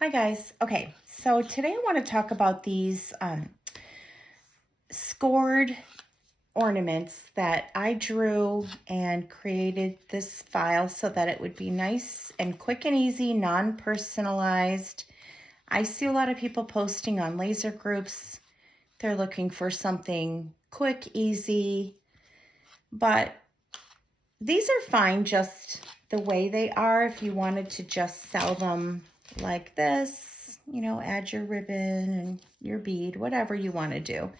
Hi guys. Okay, so today I want to talk about these scored ornaments that I drew and created this file so that it would be nice and quick and easy, non-personalized. I see a lot of people posting on laser groups. They're looking for something quick, easy, but these are fine just the way they are. If you wanted to just sell them like this, add your ribbon and your bead, whatever you want to do.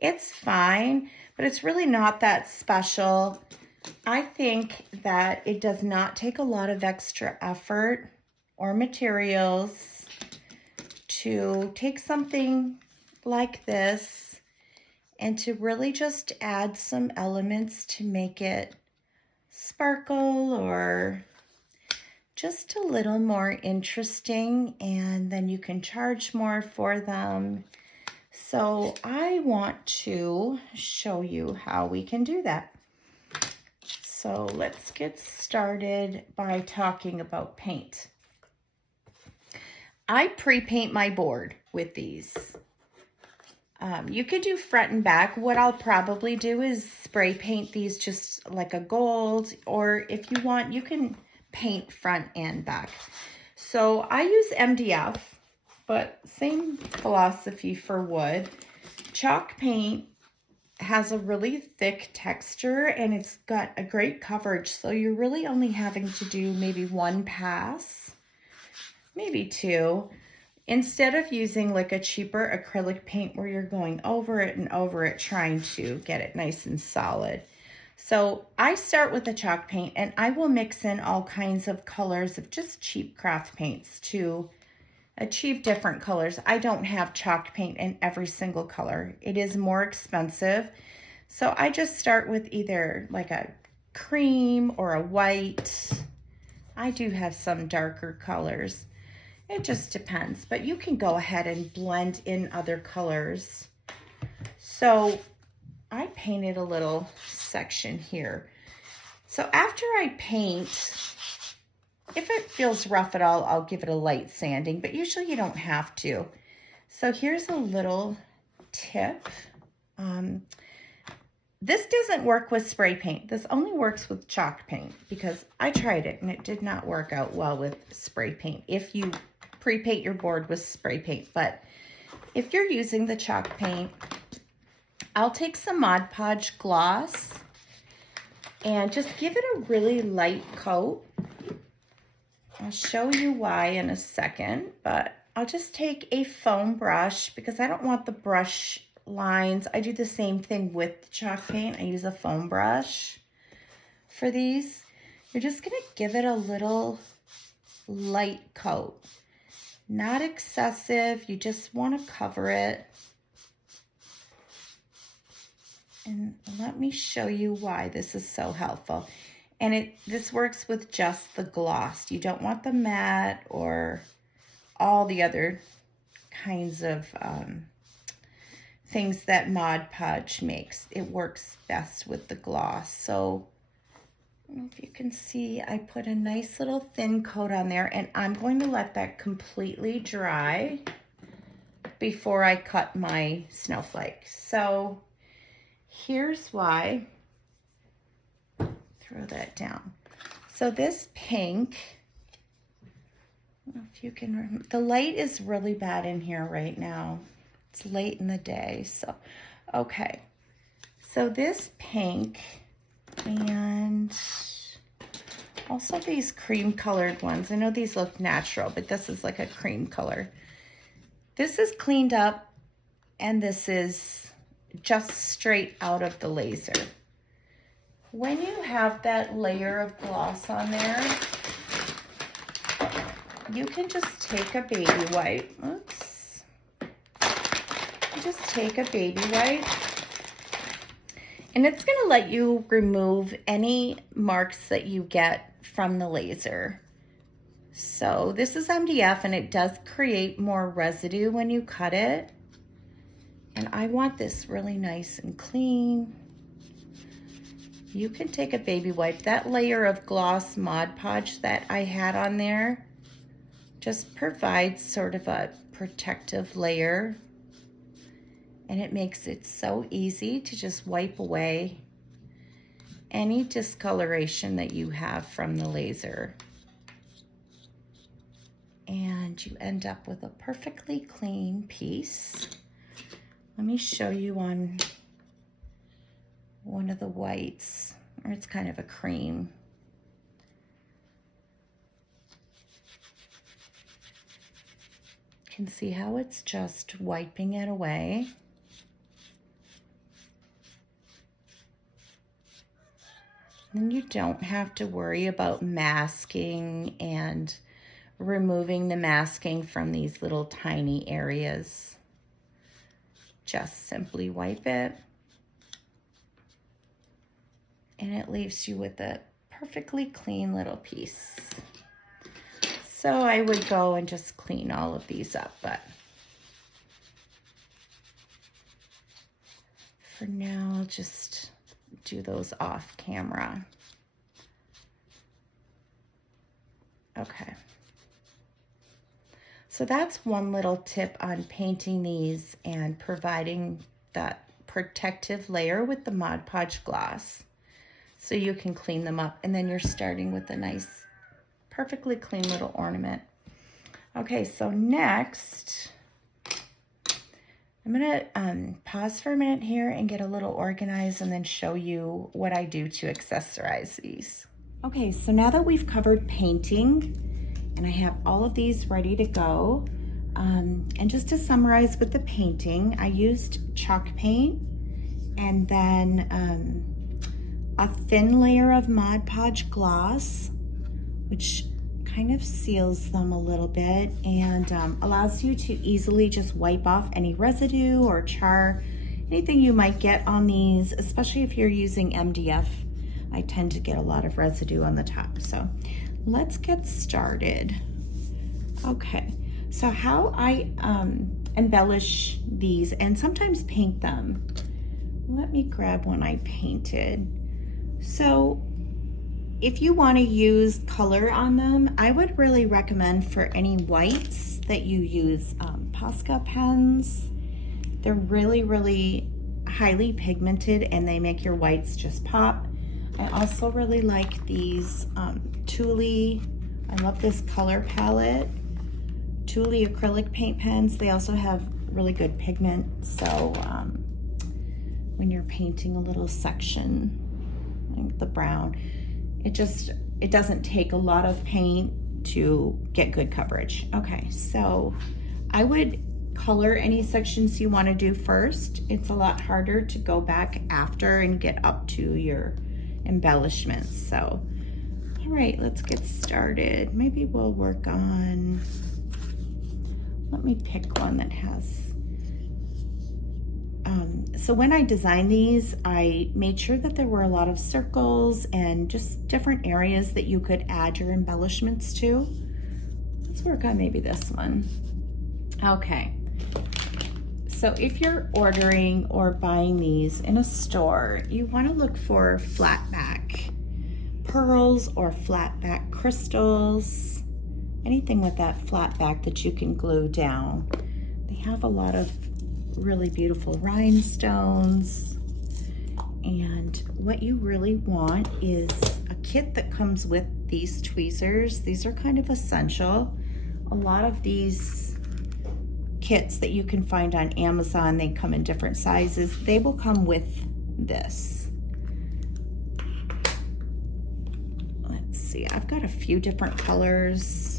It's fine, but it's really not that special. I think that it does not take a lot of extra effort or materials to take something like this and to really just add some elements to make it sparkle or just a little more interesting, and then you can charge more for them. So I want to show you how we can do that. So let's get started by talking about paint. I pre-paint my board with these. You could do front and back. What I'll probably do is spray paint these just like a gold, or if you want, you can paint front and back. So I use MDF, but same philosophy for wood. Chalk paint has a really thick texture and it's got a great coverage, so you're really only having to do maybe one pass, maybe two, instead of using like a cheaper acrylic paint where you're going over it and over it trying to get it nice and solid. So I start with the chalk paint and I will mix in all kinds of colors of just cheap craft paints to achieve different colors. I don't have chalk paint in every single color. It is more expensive. So I just start with either like a cream or a white. I do have some darker colors. It just depends, but you can go ahead and blend in other colors. So I painted a little section here. So after I paint, if it feels rough at all, I'll give it a light sanding, but usually you don't have to. So here's a little tip. This doesn't work with spray paint. This only works with chalk paint because I tried it and it did not work out well with spray paint if you pre-paint your board with spray paint. But if you're using the chalk paint, I'll take some Mod Podge gloss and just give it a really light coat. I'll show you why in a second, but I'll just take a foam brush because I don't want the brush lines. I do the same thing with the chalk paint. I use a foam brush for these. You're just gonna give it a little light coat. Not excessive, you just want to cover it. And let me show you why this is so helpful. And this works with just the gloss. You don't want the matte or all the other kinds of things that Mod Podge makes. It works best with the gloss. So I don't know if you can see, I put a nice little thin coat on there, and I'm going to let that completely dry before I cut my snowflake. So here's why. Throw that down. So this pink, I don't know if you can remember, the light is really bad in here right now. It's late in the day, so okay. So this pink, and also these cream colored ones. I know these look natural, but this is like a cream color. This is cleaned up and this is just straight out of the laser. When you have that layer of gloss on there, you can just take a baby wipe. Oops. Just take a baby wipe. And it's going to let you remove any marks that you get from the laser. So this is MDF and it does create more residue when you cut it. And I want this really nice and clean. You can take a baby wipe. That layer of gloss Mod Podge that I had on there just provides sort of a protective layer, and it makes it so easy to just wipe away any discoloration that you have from the laser. And you end up with a perfectly clean piece. Let me show you on one of the whites, or it's kind of a cream. You can see how it's just wiping it away. And you don't have to worry about masking and removing the masking from these little tiny areas. Just simply wipe it, and it leaves you with a perfectly clean little piece. So I would go and just clean all of these up, but for now, I'll just do those off camera. Okay. So that's one little tip on painting these and providing that protective layer with the Mod Podge gloss, so you can clean them up, and then you're starting with a nice, perfectly clean little ornament. Okay, so next, I'm gonna pause for a minute here and get a little organized and then show you what I do to accessorize these. Okay, so now that we've covered painting, and I have all of these ready to go. And just to summarize with the painting, I used chalk paint and then a thin layer of Mod Podge gloss, which kind of seals them a little bit and allows you to easily just wipe off any residue or char, anything you might get on these, especially if you're using MDF. I tend to get a lot of residue on the top. So let's get started. Okay, so how I embellish these and sometimes paint them. Let me grab one I painted. So if you want to use color on them, I would really recommend for any whites that you use Posca pens. They're really, really highly pigmented and they make your whites just pop. I also really like these Thule, I love this color palette, Thule acrylic paint pens. They also have really good pigment, so when you're painting a little section, like the brown, it doesn't take a lot of paint to get good coverage. Okay, so I would color any sections you want to do first. It's a lot harder to go back after and get up to your embellishments. So, all right, let's get started. Maybe we'll work on, let me pick one that has, so when I designed these, I made sure that there were a lot of circles and just different areas that you could add your embellishments to. Let's work on maybe this one. Okay. So if you're ordering or buying these in a store, you want to look for flat back pearls or flat back crystals, anything with that flat back that you can glue down. They have a lot of really beautiful rhinestones, and what you really want is a kit that comes with these tweezers. These are kind of essential. A lot of these kits that you can find on Amazon, they come in different sizes. They will come with this. Let's see, I've got a few different colors.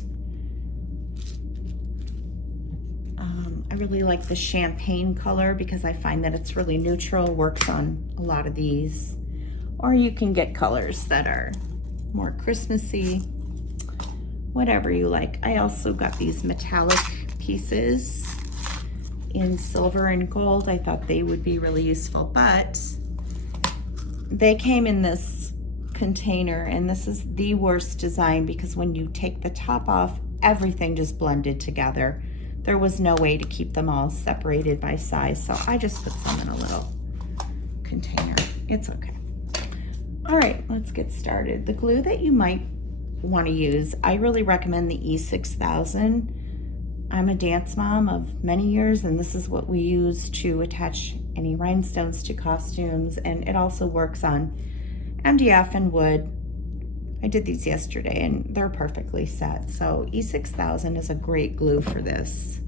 I really like the champagne color because I find that it's really neutral, works on a lot of these. Or you can get colors that are more Christmassy, whatever you like. I also got these metallic pieces in silver and gold. I thought they would be really useful, but they came in this container, and this is the worst design because when you take the top off, everything just blended together. There was no way to keep them all separated by size, so I just put some in a little container. It's okay. All right, let's get started. The glue that you might want to use, I really recommend the E6000. I'm a dance mom of many years, and this is what we use to attach any rhinestones to costumes, and it also works on MDF and wood. I did these yesterday and they're perfectly set. So E6000 is a great glue for this.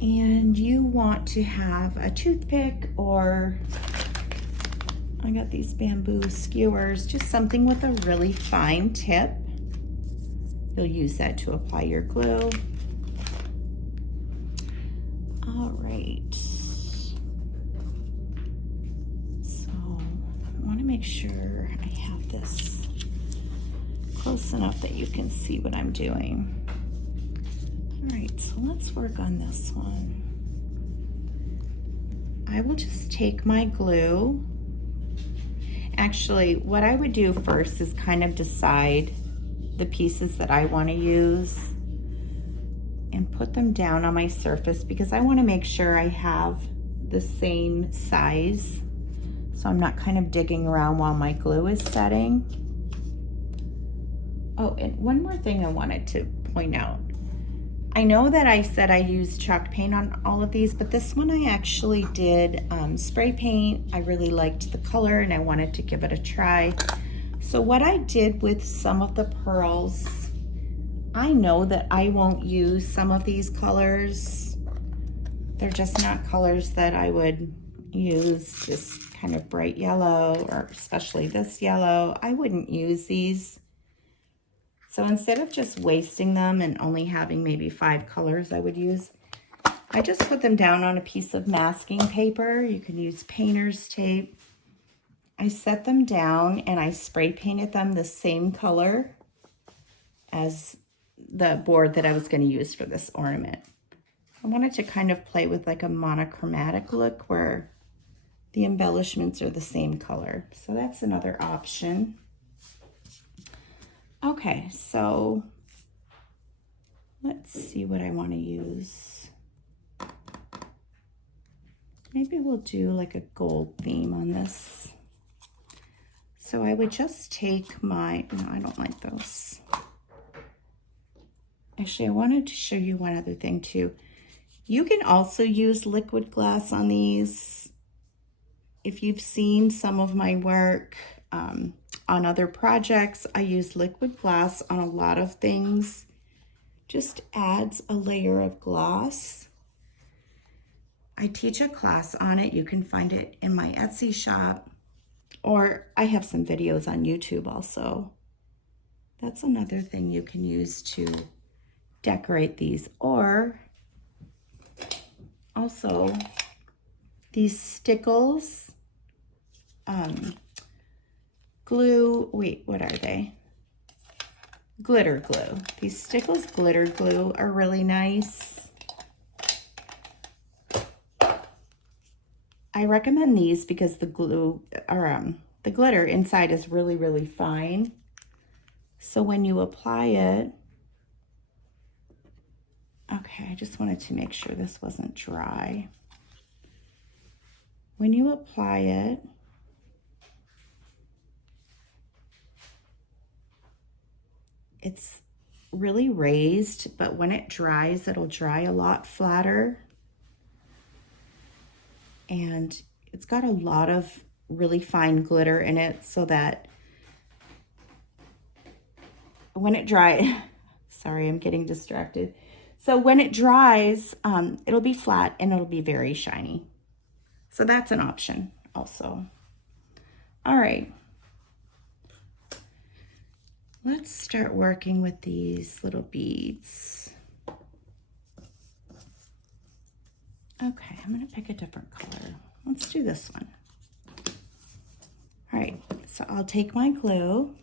And you want to have a toothpick, or I got these bamboo skewers, just something with a really fine tip. You'll use that to apply your glue. All right. So I want to make sure I have this close enough that you can see what I'm doing. All right, so let's work on this one. I will just take my glue. Actually, what I would do first is kind of decide the pieces that I want to use and put them down on my surface, because I want to make sure I have the same size, so I'm not kind of digging around while my glue is setting. Oh, and one more thing I wanted to point out. I know that I said I used chalk paint on all of these, but this one I actually did spray paint. I really liked the color and I wanted to give it a try. So what I did with some of the pearls, I know that I won't use some of these colors. They're just not colors that I would use. This kind of bright yellow, or especially this yellow, I wouldn't use these. So instead of just wasting them and only having maybe 5 colors I would use, I just put them down on a piece of masking paper. You can use painter's tape. I set them down and I spray painted them the same color as the board that I was going to use for this ornament. I wanted to kind of play with like a monochromatic look where the embellishments are the same color. So that's another option. Okay, so let's see what I want to use. Maybe we'll do like a gold theme on this. So I would just take my, no, I don't like those. Actually, I wanted to show you one other thing too. You can also use liquid glass on these. If you've seen some of my work, on other projects, I use liquid glass on a lot of things. Just adds a layer of gloss. I teach a class on it. You can find it in my Etsy shop, or I have some videos on YouTube also. That's another thing you can use to decorate these. Or also these stickles, glue, wait, what are they? Glitter glue. These stickles glitter glue are really nice. I recommend these because the glue, or the glitter inside is really, really fine. So when you apply it, okay, I just wanted to make sure this wasn't dry. When you apply it, it's really raised, but when it dries, it'll dry a lot flatter. And it's got a lot of really fine glitter in it, so that when it dries, sorry, I'm getting distracted. So when it dries, it'll be flat and it'll be very shiny. So that's an option also. All right. Let's start working with these little beads. Okay, I'm gonna pick a different color. Let's do this one. All right, so I'll take my glue,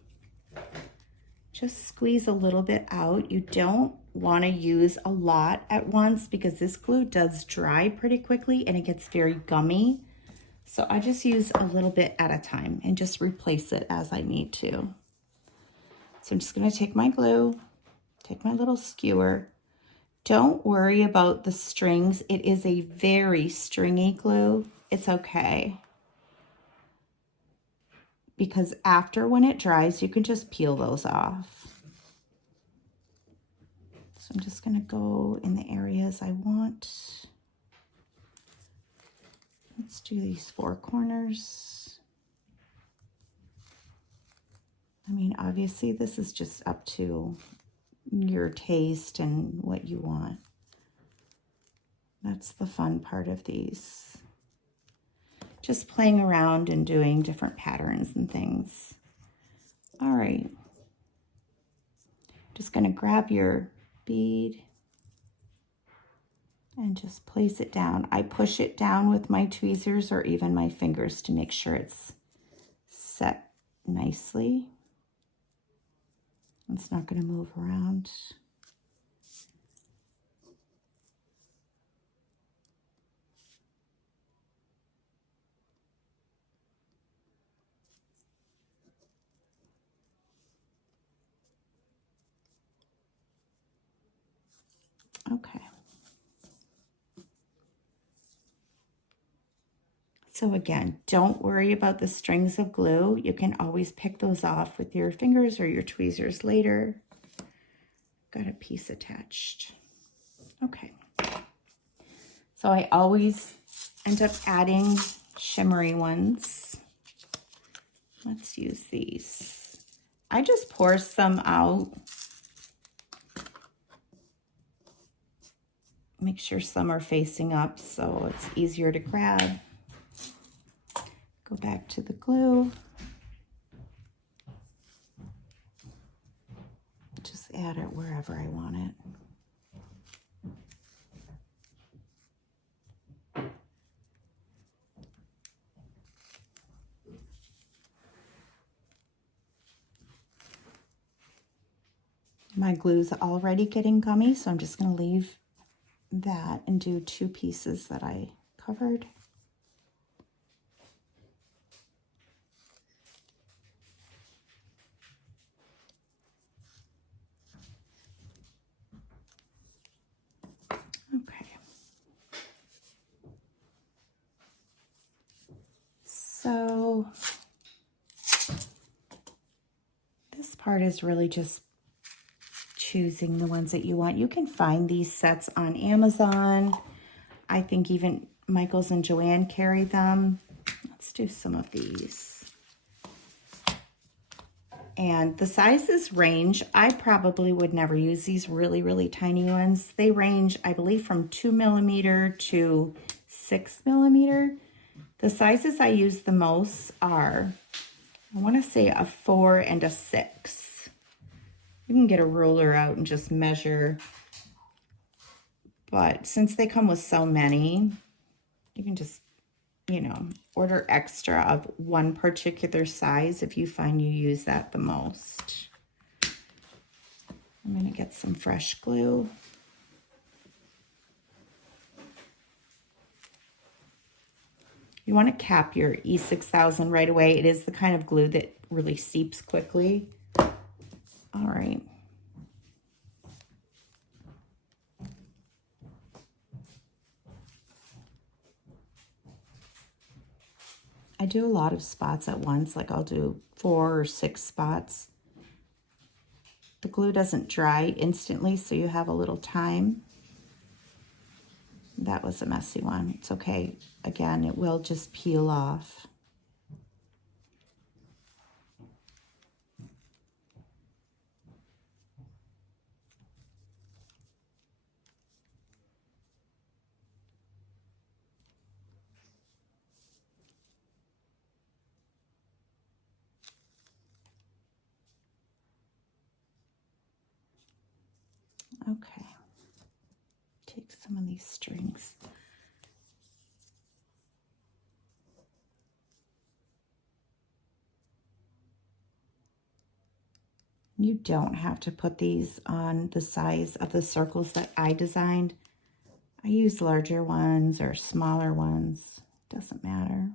just squeeze a little bit out. You don't wanna use a lot at once because this glue does dry pretty quickly and it gets very gummy. So I just use a little bit at a time and just replace it as I need to. So I'm just gonna take my glue, take my little skewer. Don't worry about the strings. It is a very stringy glue. It's okay, because after, when it dries, you can just peel those off. So I'm just going to go in the areas I want. Let's do these 4 corners. I mean, obviously this is just up to your taste and what you want. That's the fun part of these. Just playing around and doing different patterns and things. All right. Just going to grab your bead and just place it down. I push it down with my tweezers or even my fingers to make sure it's set nicely. It's not going to move around. Okay. So again, don't worry about the strings of glue. You can always pick those off with your fingers or your tweezers later. Got a piece attached. Okay. So I always end up adding shimmery ones. Let's use these. I just pour some out. Make sure some are facing up so it's easier to grab. Go back to the glue. Just add it wherever I want it. My glue's already getting gummy, so I'm just going to leave that and do 2 pieces that I covered. Okay. So this part is really just choosing the ones that you want. You can find these sets on Amazon. I think even Michaels and Joann carry them. Let's do some of these. And the sizes range. I probably would never use these really, really tiny ones. They range, I believe, from 2mm to 6mm. The sizes I use the most are, I want to say a 4 and a 6. You can get a ruler out and just measure. But since they come with so many, you can just, you know, order extra of one particular size if you find you use that the most. I'm going to get some fresh glue. You want to cap your E6000 right away. It is the kind of glue that really seeps quickly. All right. I do a lot of spots at once, like I'll do 4 or 6 spots. The glue doesn't dry instantly, so you have a little time. That was a messy one. It's okay. Again, it will just peel off. Okay, take some of these strings. You don't have to put these on the size of the circles that I designed. I use larger ones or smaller ones, doesn't matter.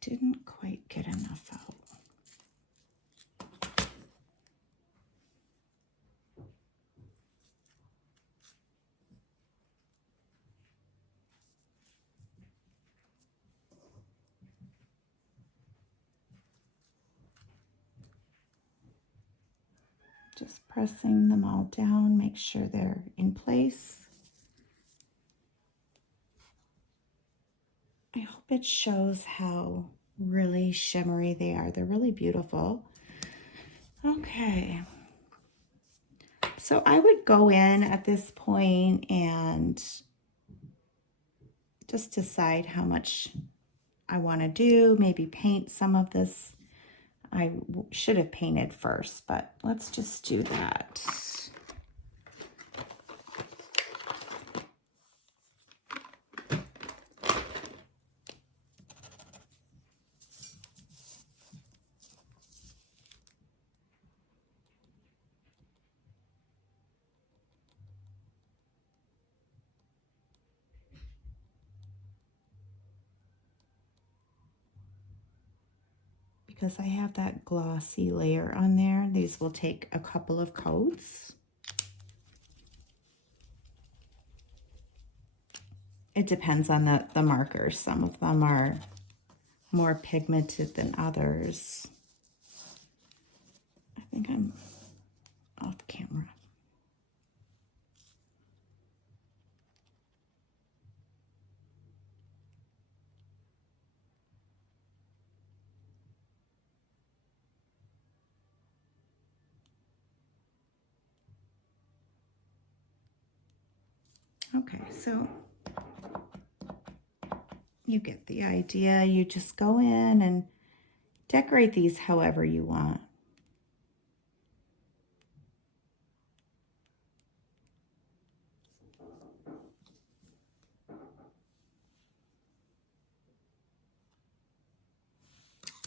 didn't quite get enough out. Just pressing them all down, make sure they're in place. I hope it shows how really shimmery they are. They're really beautiful. Okay. So I would go in at this point and just decide how much I want to do, maybe paint some of this. I should have painted first, but let's just do that. Because I have that glossy layer on there, these will take a couple of coats. It depends on the markers. Some of them are more pigmented than others. I think I'm off camera. Okay, so you get the idea. You just go in and decorate these however you want.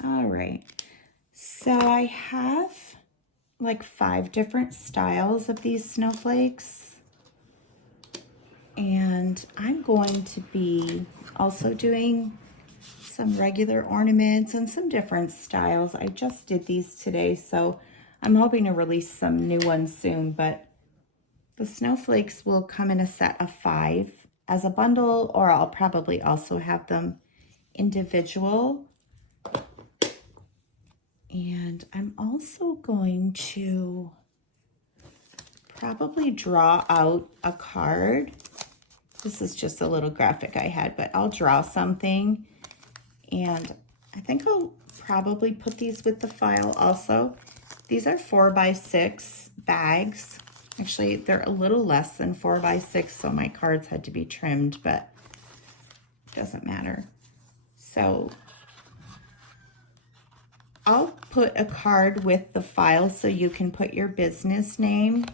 All right, so I have like 5 different styles of these snowflakes. And I'm going to be also doing some regular ornaments and some different styles. I just did these today, so I'm hoping to release some new ones soon, but the snowflakes will come in a set of 5 as a bundle, or I'll probably also have them individual. And I'm also going to probably draw out a card. This is just a little graphic I had, but I'll draw something. And I think I'll probably put these with the file also. These are 4x6 bags. Actually, they're a little less than 4x6, so my cards had to be trimmed, but it doesn't matter. So I'll put a card with the file so you can put your business name.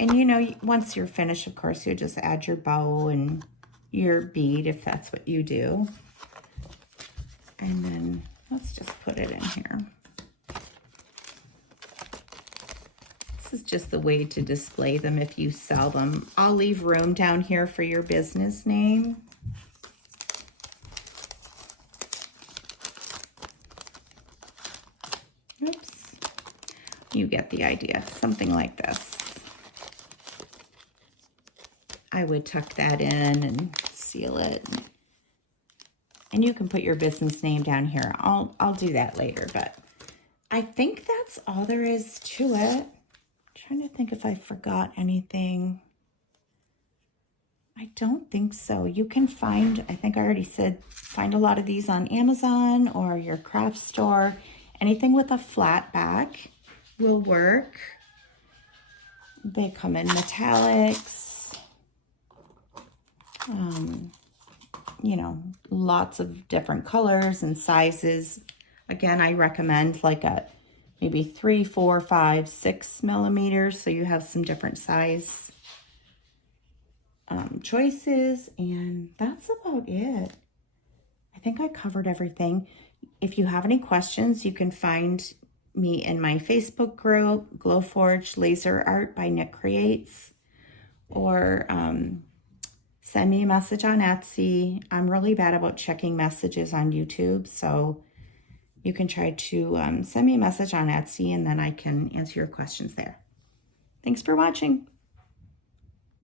And you know, once you're finished, of course, you'll just add your bow and your bead if that's what you do. And then let's just put it in here. This is just the way to display them if you sell them. I'll leave room down here for your business name. Oops. You get the idea, something like this. I would tuck that in and seal it. And you can put your business name down here. I'll do that later, but I think that's all there is to it. I'm trying to think if I forgot anything. I don't think so. You can find, I think I already said, find a lot of these on Amazon or your craft store. Anything with a flat back will work. They come in metallics. You know, lots of different colors and sizes. Again, I recommend like a maybe 3, 4, 5, 6 millimeters, so you have some different size choices, and that's about it. I think I covered everything. If you have any questions, you can find me in my Facebook group, Glowforge Laser Art by NicCreates, or send me a message on Etsy. I'm really bad about checking messages on YouTube, so you can try to send me a message on Etsy and then I can answer your questions there. Thanks for watching.